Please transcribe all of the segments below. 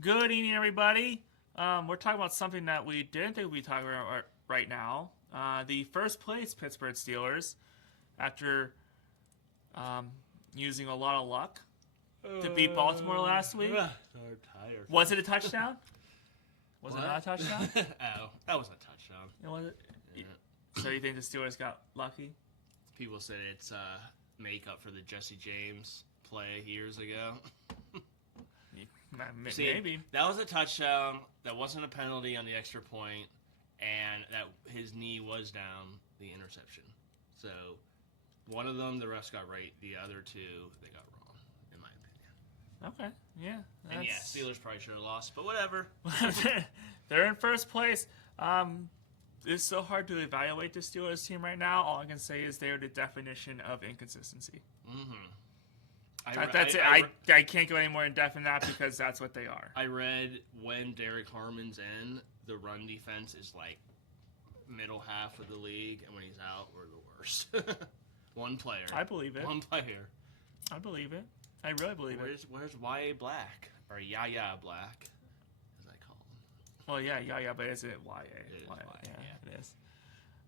Good evening, everybody. We're talking about something that we didn't think we'd talk about right now. The first place Pittsburgh Steelers, after using a lot of luck to beat Baltimore last week. Tired. Was it a touchdown? Was it What? not a touchdown? Oh, that was a touchdown. Was it? Yeah. So you think the Steelers got lucky? People said it's makeup for the Jesse James play years ago. See, Maybe. that was a touchdown. That wasn't a penalty on the extra point, and that his knee was down the interception. So one of them the refs got right. The other two they got wrong, in my opinion. Okay. Yeah. And yeah, Steelers probably should have lost, but whatever. They're in first place. It's so hard to evaluate the Steelers team right now. All I can say is they're the definition of inconsistency. That's it. I can't go any more in depth than that because that's what they are. I read when Derek Harmon's in, the run defense is like middle half of the league, and when he's out, we're the worst. One player. I believe it. One player. I believe it. I really believe it. Where's Y.A. Black? Or Yaya Black, as I call him. Well, yeah, but is it YA? It is YA, yeah. It is.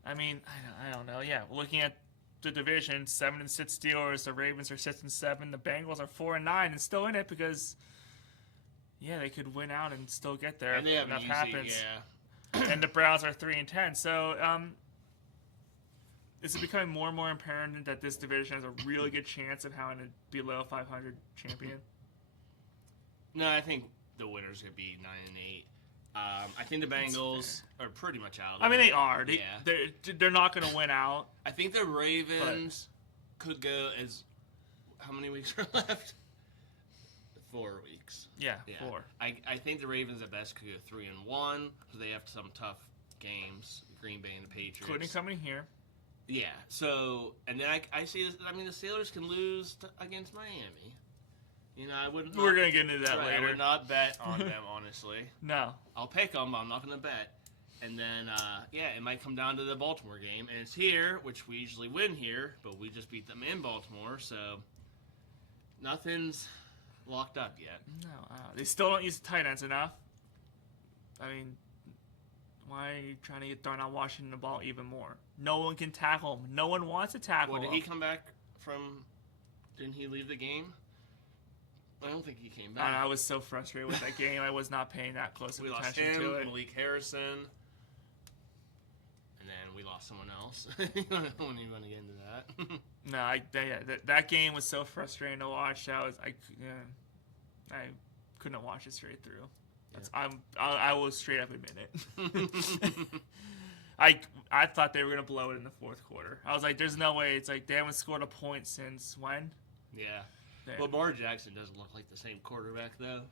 I mean, I don't know. Yeah, looking at the division, 7-6 Steelers. The Ravens are 6-7. The Bengals are 4-9 and still in it because, yeah, they could win out and still get there And they if have enough easy, happens. yeah. And the Browns are 3-10. So, is it becoming more and more apparent that this division has a really good chance of having a below 500 champion? No, I think the winners could be 9-8. I think the Bengals are pretty much out. I mean, they are. Yeah. They're not going to win out. I think the Ravens could go as... How many weeks are left? 4 weeks. Yeah, 4. I think the Ravens at best could go 3-1 because they have some tough games. Green Bay and the Patriots. Including coming here. Yeah. So, and then I see this. I mean, the Steelers can lose against Miami. You know, I wouldn't. We're gonna get into that I later. would not bet on them, honestly. No. I'll pick them, but I'm not gonna bet. And then, it might come down to the Baltimore game, and it's here, which we usually win here, but we just beat them in Baltimore, so nothing's locked up yet. No, they still don't use the tight ends enough. I mean, why are you trying to get Darnell Washington the ball even more? No one can tackle him. No one wants to tackle him. Did he come back from? Didn't he leave the game? I don't think he came back. I was so frustrated with that game. I was not paying that close of We lost attention him, to it. Malik Harrison, and then we lost someone else. You don't want to get into that. No, that game was so frustrating to watch. I couldn't watch it straight through. I will straight up admit it. I thought they were gonna blow it in the fourth quarter. I was like, "There's no way." It's like they haven't scored a point since when? Yeah. Lamar Jackson doesn't look like the same quarterback though.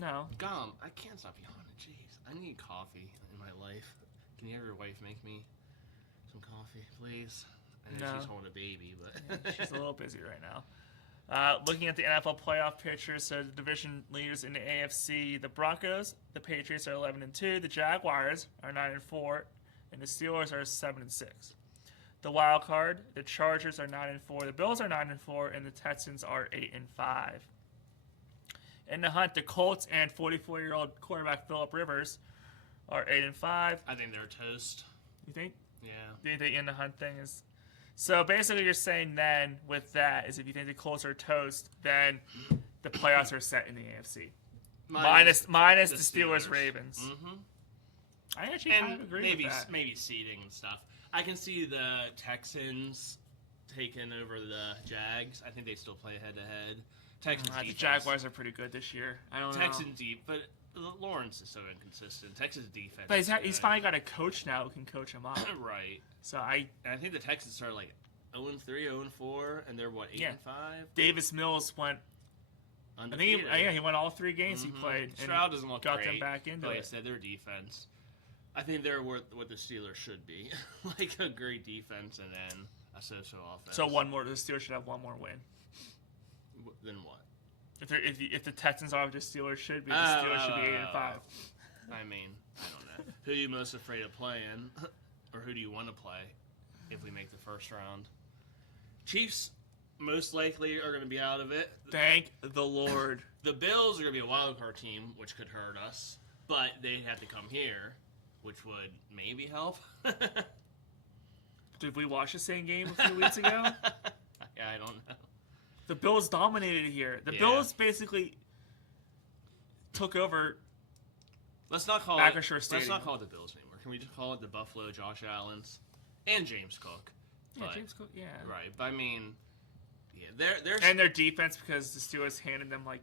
No. Gum, I can't stop yawning. Jeez, I need coffee in my life. Can you have your wife make me some coffee, please? I know she's holding a baby, but she's a little busy right now. Looking at the NFL playoff picture, so the division leaders in the AFC, the Broncos, the Patriots are 11-2, the Jaguars are 9-4, and the Steelers are 7-6. The wild card, the Chargers are 9-4, the Bills are 9-4, and the Texans are 8-5. In the hunt, the Colts and 44-year-old quarterback Phillip Rivers are 8-5. I think they're toast. You think? Yeah. Do you think the in the hunt thing is? So basically, you're saying then with that is if you think the Colts are toast, then the playoffs are set in the AFC. Minus the Steelers Ravens. Mm-hmm. I actually kind of agree with that. Maybe seeding and stuff. I can see the Texans taking over the Jags. I think they still play head-to-head. Texans The Jaguars are pretty good this year. I don't know. Texans deep, but Lawrence is so inconsistent. Texas defense. But he's finally got a coach now who can coach him up. Right. So I think the Texans are like 0-3, 0-4, and they're what 8-5. Davis Mills went. Undefeated. I think he won all 3 games he played. Stroud doesn't look got great. them back into like it. I said, their defense. I think they're what the Steelers should be, like a great defense and then a so-so offense. So one more. The Steelers should have one more win. Then what? If the Texans are the Steelers should be, the Steelers should be 8-5. I mean, I don't know. Who are you most afraid of playing, or who do you want to play if we make the first round? Chiefs most likely are going to be out of it. Thank the Lord. The Bills are going to be a wild card team, which could hurt us, but they have to come here, which would maybe help. Did we watch the same game a few weeks ago? Yeah, I don't know. The Bills dominated here. The Yeah. Bills basically took over. Let's not call Acrisure Let's Stadium. not call it the Bills anymore. Can we just call it the Buffalo Josh Allen's and James Cook? Yeah, But- James Cook. Yeah. Right, but I mean, yeah, they're And their defense, because the Steelers handed them like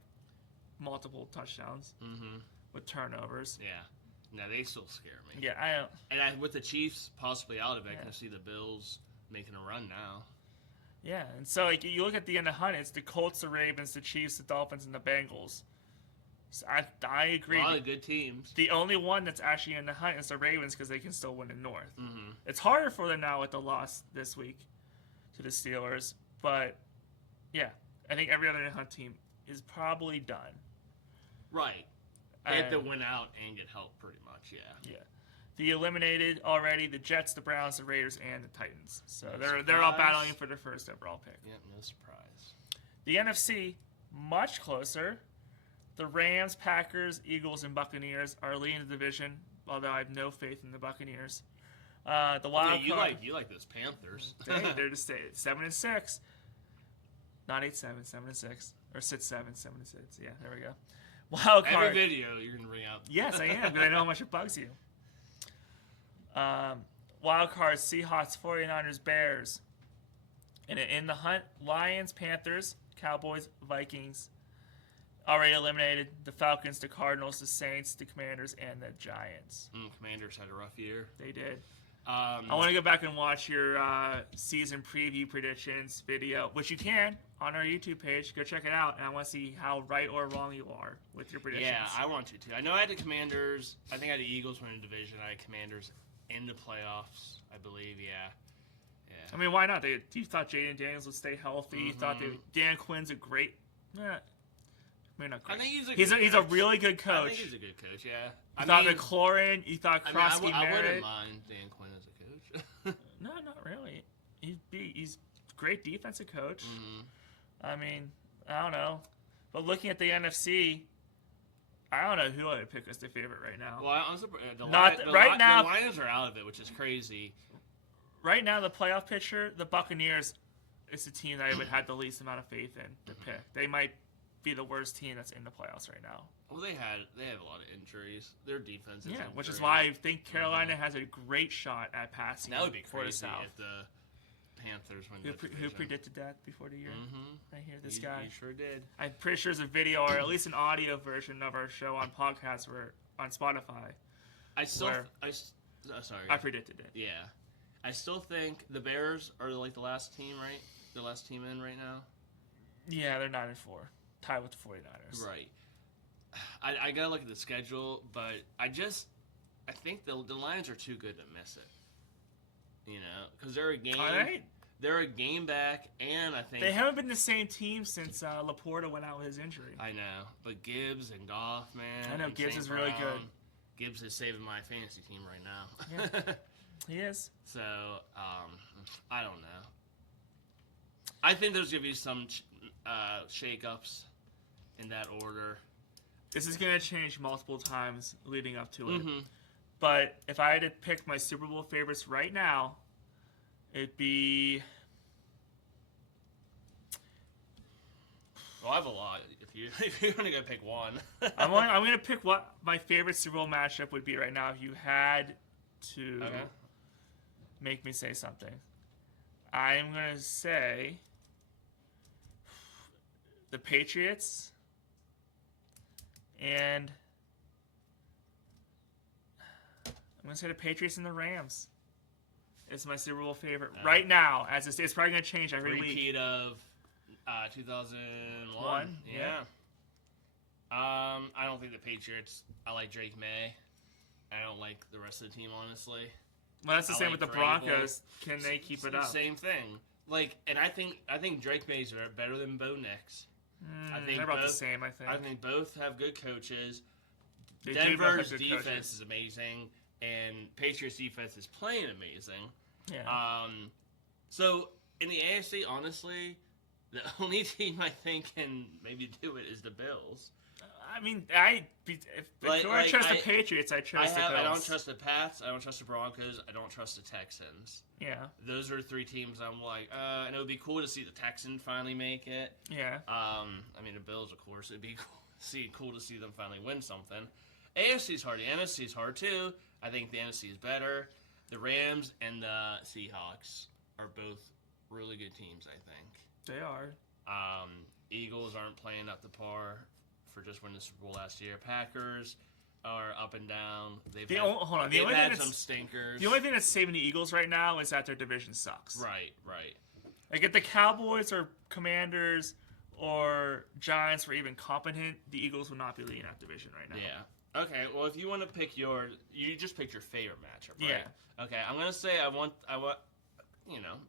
multiple touchdowns Mm-hmm. with turnovers. Yeah, no, they still scare me. Yeah, I don't. And with the Chiefs possibly out of it, I Yeah. can see the Bills making a run now. Yeah, and so like you look at the end of the hunt, it's the Colts, the Ravens, the Chiefs, the Dolphins, and the Bengals. So I agree. A lot of good teams. The only one that's actually in the hunt is the Ravens because they can still win the North. Mm-hmm. It's harder for them now with the loss this week to the Steelers, but yeah, I think every other hunt team is probably done. Right, they have to And- win out and get help pretty much. Yeah. Yeah. The eliminated already the Jets, the Browns, the Raiders, and the Titans. So No they're all surprise. battling for their first overall pick. Yep, no surprise. The NFC, much closer. The Rams, Packers, Eagles, and Buccaneers are leading the division, although I have no faith in the Buccaneers. The Yeah, wild card, you like those Panthers? they're just 7-6, not 8-7, 7-6, or 6-7, 7-6. Yeah, there we go. Wild Every card. video you're gonna bring up. Yes, I am, because I know how much it bugs you. Wild card: Seahawks, 49ers, Bears. And in the hunt, Lions, Panthers, Cowboys, Vikings. Already eliminated the Falcons, the Cardinals, the Saints, the Commanders, and the Giants. Commanders had a rough year. They did. I I want to go back and watch your season preview predictions video, which you can on our YouTube page. Go check it out, and I want to see how right or wrong you are with your predictions. Yeah, I want you to. I know I had the Commanders. I think I had the Eagles winning the division. I had Commanders in the playoffs, I believe. Yeah. I mean, why not? You thought Jaden Daniels would stay healthy. You thought Dan Quinn's a great. Maybe not great. I think he's a he's good a coach. really good I coach. think he's a good coach. Yeah. You thought McLaurin. You thought Krosky I wouldn't Merritt. mind Dan Quinn as a coach. No, not really. He's a great defensive coach. I mean, I don't know. But looking at the NFC, I don't know who I would pick as the favorite right now. Well, I'm surprised. Right now- the Lions are out of it, which is crazy. Right now, the playoff picture, the Buccaneers is the team that I would have the least amount of faith in to pick. They might be the worst team that's in the playoffs right now. Well, they have a lot of injuries. Their defense is Yeah, which is injured. why I think Carolina has a great shot at passing that would be for the crazy South. if the Panthers win Who, the who division. predicted that before the year? Right here, this guy. You sure did. I'm pretty sure there's a video or at least an audio version of our show on podcast or on Spotify. I still. Where? Sorry. I predicted it. Yeah, I still think the Bears are like the last team, right? The last team in right now. Yeah, they're 9-4, tied with the 49ers. Right. I gotta look at the schedule, but I think the Lions are too good to miss it. You know, because they're a game. All right. They're a game back, and I think They haven't been the same team since Laporta went out with his injury. I know, but Gibbs and Goff, man. I know, and Gibbs St. is really Brown, good. Gibbs is saving my fantasy team right now. He is. So, I don't know. I think there's gonna be some shake-ups in that order. This is going to change multiple times leading up to it. Mm-hmm. But if I had to pick my Super Bowl favorites right now, it'd be... Well, I have a lot. If you're gonna go pick one, I'm going to pick what my favorite Super Bowl matchup would be right now if you had to Okay. make me say something. I'm going to say the Patriots and I'm going to say the Patriots and the Rams. It's my Super Bowl favorite right now. As it's probably going to change every week. repeat of 2001. One, Yeah. I don't think the Patriots. I like Drake May. I don't like the rest of the team, honestly. Well, that's the I same like with the Vrabel. Broncos. Can they keep it up? Same thing. And I think Drake May's better than Bo Nix. I think They're about the both- same, I think. I think both have good coaches. They do both have Denver's good defense coaches. is amazing, and Patriots defense is playing amazing. Yeah. So in the AFC, honestly, The only team I think can maybe do it is the Bills. I mean, if I trust the Patriots, I trust the Bills. I don't trust the Pats. I don't trust the Broncos. I don't trust the Texans. Yeah. Those are 3 teams I'm like, and it would be cool to see the Texans finally make it. Yeah. I mean, the Bills, of course. It'd be cool to see them finally win something. AFC's hard. The NFC's hard, too. I think the NFC is better. The Rams and the Seahawks are both really good teams, I think. They are. Eagles aren't playing up to par for just winning the Super Bowl last year. Packers are up and down. They've had some stinkers. The only thing that's saving the Eagles right now is that their division sucks. Right. Like if the Cowboys or Commanders or Giants were even competent, the Eagles would not be leading that division right now. Yeah. Okay. Well, if you want to pick you just picked your favorite matchup, right? Yeah. Okay. I'm gonna say I want.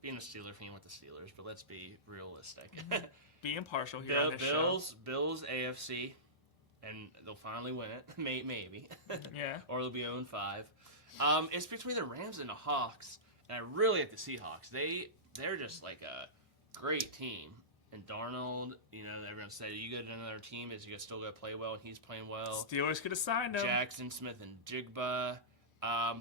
Being a Steeler fan with the Steelers, but let's be realistic. Be impartial here on this Bills AFC, and they'll finally win it. Maybe. Yeah. Or they'll be 0-5. It's between the Rams and the Hawks, and I really like the Seahawks. They're just like a great team. And Darnold, everyone said you go to another team, is you still got to play well, and he's playing well. Steelers could have signed him. Jackson Smith and Jigba.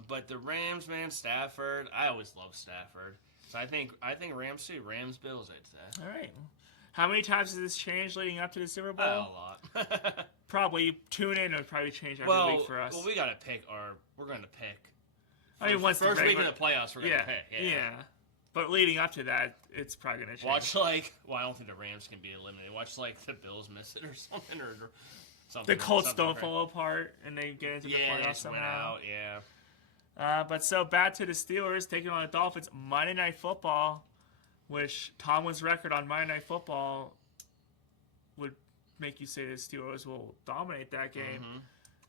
But the Rams, man, Stafford. I always love Stafford. So I think Rams too. Rams, Bills, I'd say. All right. How many times has this changed leading up to the Super Bowl? A lot. Probably tune in. It'll probably change every week for us. Well, we gotta pick we're gonna pick. I mean, once first week in the playoffs, we're gonna pick. Yeah. But leading up to that, it's probably gonna change. Watch I don't think the Rams can be eliminated. Watch the Bills miss it or something The Colts don't fall apart and they get into the playoffs somehow. Win out. Yeah. But so back to the Steelers taking on the Dolphins Monday Night Football, which Tomlin's record on Monday Night Football would make you say the Steelers will dominate that game. Mm-hmm.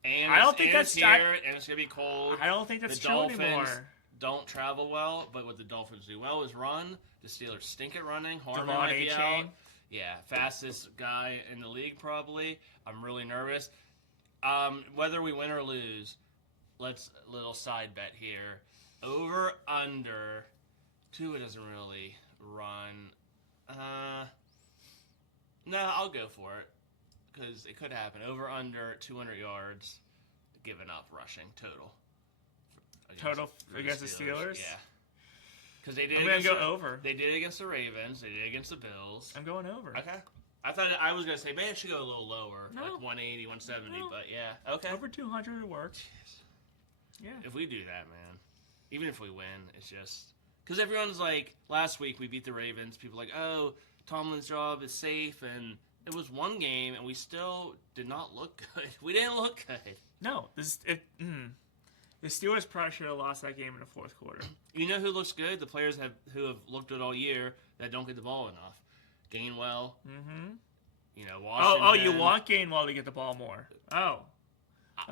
And I don't think that's here, and it's gonna be cold. I don't think that's the true Dolphins anymore. Don't travel well, but what the Dolphins do well is run. The Steelers stink at running. Harmon Devon might be A-Chain. out. Yeah, fastest guy in the league probably. I'm really nervous. Whether we win or lose, little side bet here. Over under. Tua doesn't really run. No, I'll go for it because it could happen. Over under 200 yards given up rushing total. Against the Steelers? Yeah. Because they did. I'm gonna go over. They did against the Ravens. They did against the Bills. I'm going over. Okay. I was gonna say maybe I should go a little lower, like 180, 170. No. But yeah, okay. Over 200 would work. Yeah. If we do that, man, even if we win, it's just because everyone's like, last week we beat the Ravens. People are like, oh, Tomlin's job is safe, and it was one game, and we still did not look good. We didn't look good. No, the Steelers probably should have lost that game in the fourth quarter. You know who looks good? The players who have looked good all year that don't get the ball enough. Gainwell. Mm-hmm. Washington. Oh, you want Gainwell to get the ball more. Oh,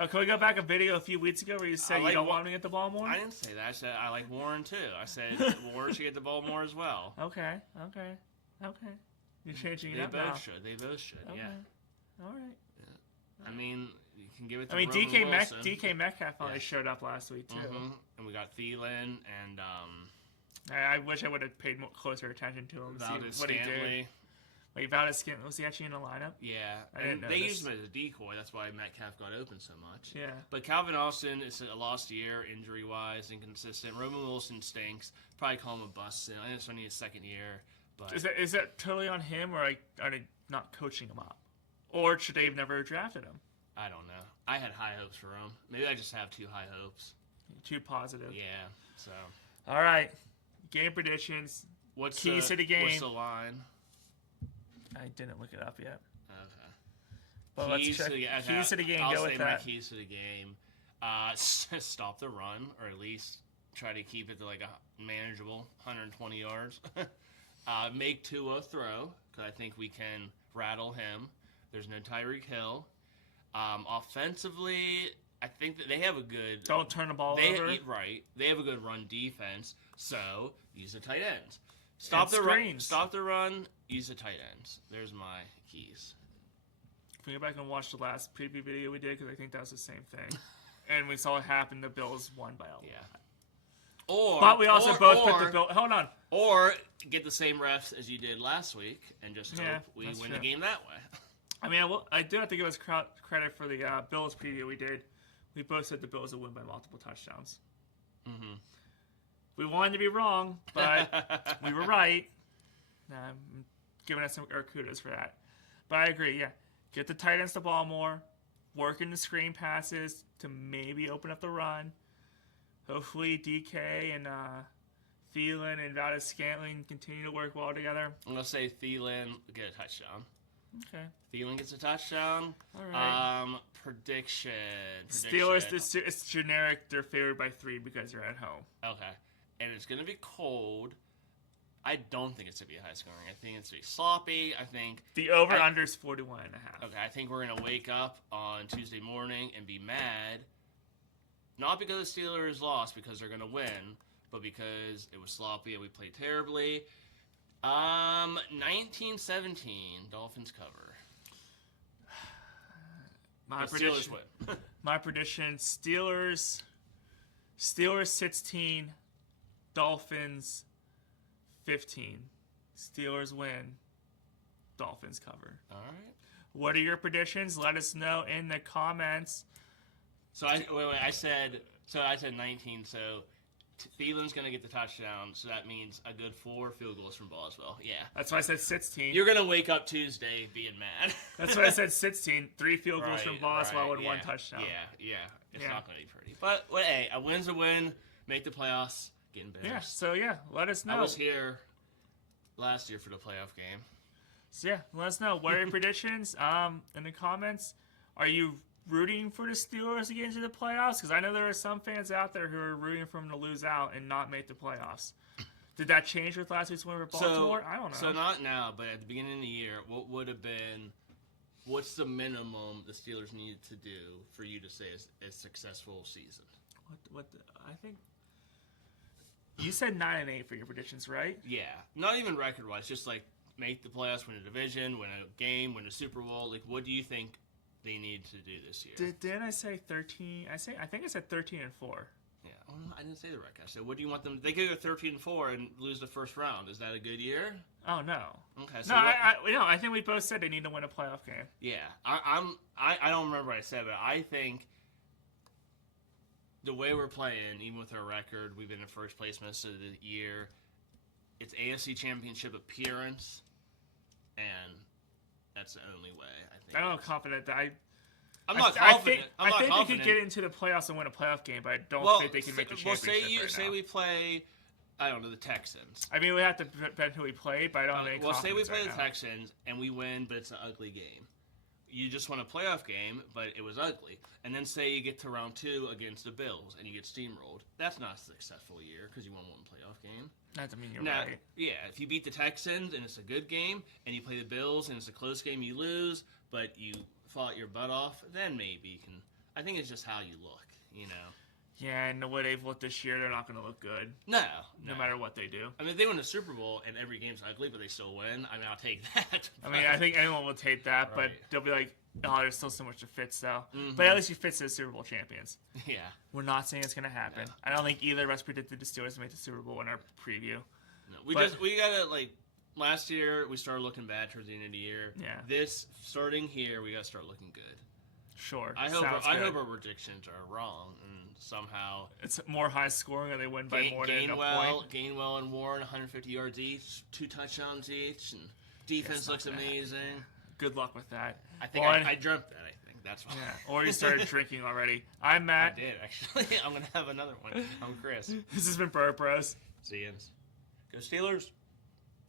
can we go back a video a few weeks ago where you said you don't want him to get the ball more? I didn't say that. I said I like Warren too. I said Warren should get the ball more as well. Okay. You're changing it up now. They both should. Okay. Yeah. All right. Yeah. I mean, you can give it to DK Metcalf finally showed up last week too. Mm-hmm. And we got Thielen and I wish I would have paid closer attention to him. Valdez See what he did. Wait, Valdez Scantling, was he actually in the lineup? Yeah. I didn't know they this. used him as a decoy. That's why Metcalf got open so much. Yeah. But Calvin Austin is a lost year, injury-wise, inconsistent. Roman Wilson stinks. Probably call him a bust. I think it's only his second year. But Is that totally on him, or are they not coaching him up? Or should they have never drafted him? I don't know. I had high hopes for him. Maybe I just have too high hopes. Too positive. Yeah. So. All right. Game predictions. Keys to the game. What's the line? I didn't look it up yet. Okay. But let's check. Keys to the game. I'll go say with my that. keys to the game. Stop the run, or at least try to keep it to like a manageable 120 yards. Make Tua throw, because I think we can rattle him. There's no Tyreek Hill. Offensively, I think that they have a good... Don't turn the ball over. Right. They have a good run defense, so use the tight ends. Stop the run, use the tight ends. There's my keys. If we go back and watch the last preview video we did, because I think that was the same thing. And we saw it happen. The Bills won by a lot. Yeah. But we also both put the bill. Hold on. Or get the same refs as you did last week and just hope we win that's the true. game that way. I mean, I do have to give us credit for the Bills preview we did. We both said the Bills would win by multiple touchdowns. Mm-hmm. We wanted to be wrong, but we were right. I'm giving us our kudos for that. But I agree, yeah. Get the tight ends the ball more. Work in the screen passes to maybe open up the run. Hopefully DK and Thielen and Valdez-Scantling continue to work well together. I'm going to say Thielen get a touchdown. Okay. Thielen gets a touchdown. All right. Prediction. Steelers, it's generic. They're favored by 3 because they're at home. Okay. And it's going to be cold. I don't think it's going to be high scoring. I think it's going to be sloppy. I think The over-under is 41.5. Okay, I think we're going to wake up on Tuesday morning and be mad. Not because the Steelers lost, because they're going to win, but because it was sloppy and we played terribly. 19-17, Dolphins cover. My The Steelers prediction, win. my prediction, Steelers 16, Dolphins 15. Steelers win, Dolphins cover. All right. What are your predictions? Let us know in the comments. So I said 19. So Thielen's gonna get the touchdown. So that means a good 4 field goals from Boswell. Yeah. That's why I said 16. You're gonna wake up Tuesday being mad. That's why I said 16. 3 field goals from Boswell right, and 1 touchdown. Yeah. It's Yeah. not gonna be pretty. But hey, a win's a win. Make the playoffs. Getting better. Yeah. So yeah, let us know. I was here last year for the playoff game. So yeah, let us know. What are your predictions? In the comments. Are you rooting for the Steelers to get into the playoffs? Because I know there are some fans out there who are rooting for them to lose out and not make the playoffs. Did that change with last week's win for Baltimore? I don't know. So not now, but at the beginning of the year, what would have been? What's the minimum the Steelers needed to do for you to say a successful season? I think you said 9-8 for your predictions, right? Yeah, not even record-wise, just like make the playoffs, win a division, win a game, win a Super Bowl. Like, what do you think they need to do this year? Didn't I say 13? I think I said 13-4. Yeah, oh, no, I didn't say the record. I said, what do you want them? They could go 13-4 and lose the first round. Is that a good year? Oh no. Okay. So No, I think we both said they need to win a playoff game. yeah, I don't remember what I said, but I think the way we're playing, even with our record, we've been in first place most of the year. It's AFC Championship appearance, and that's the only way. I think. I don't know confident that I'm not confident. I think they could get into the playoffs and win a playoff game, but I don't think they can make the championship say we play, I don't know, the Texans. I mean, we have to bet who we play, but I don't have any confidence say we play right the Texans and we win, but it's an ugly game. You just won a playoff game, but it was ugly. And then say you get to round 2 against the Bills and you get steamrolled. That's not a successful year because you won one playoff game. That doesn't mean you're Now, right. yeah, if you beat the Texans and it's a good game, and you play the Bills and it's a close game, you lose, but you fought your butt off, then maybe you can. I think it's just how you look, you know. Yeah, and the way they've looked this year, they're not going to look good, No no matter what they do. I mean, they win the Super Bowl and every game's ugly, but they still win. I mean, I'll take that. I mean, I think anyone will take that, but Right. they'll be like, oh, there's still so much to Fitz, though. Mhm. But at least you Fitz as Super Bowl champions. Yeah. We're not saying it's going to happen. No. I don't think either of us predicted the Steelers to make the Super Bowl in our preview. No, we But- gotta, like, last year we started looking bad towards the end of the year. Yeah. This, starting here, we gotta start looking good. Sure. I hope Sounds I good. hope our predictions are wrong and somehow It's more high scoring and they win by more than a point. Gainwell and Warren 150 yards each, 2 touchdowns each, and defense not looks gonna amazing. Good luck with that. I think Well, I dreamt that. I think that's why. Yeah. Or you started drinking already. I'm I Matt. did actually. I'm gonna have another one. I'm Chris. This has been Burr Bros. See you. Go Steelers.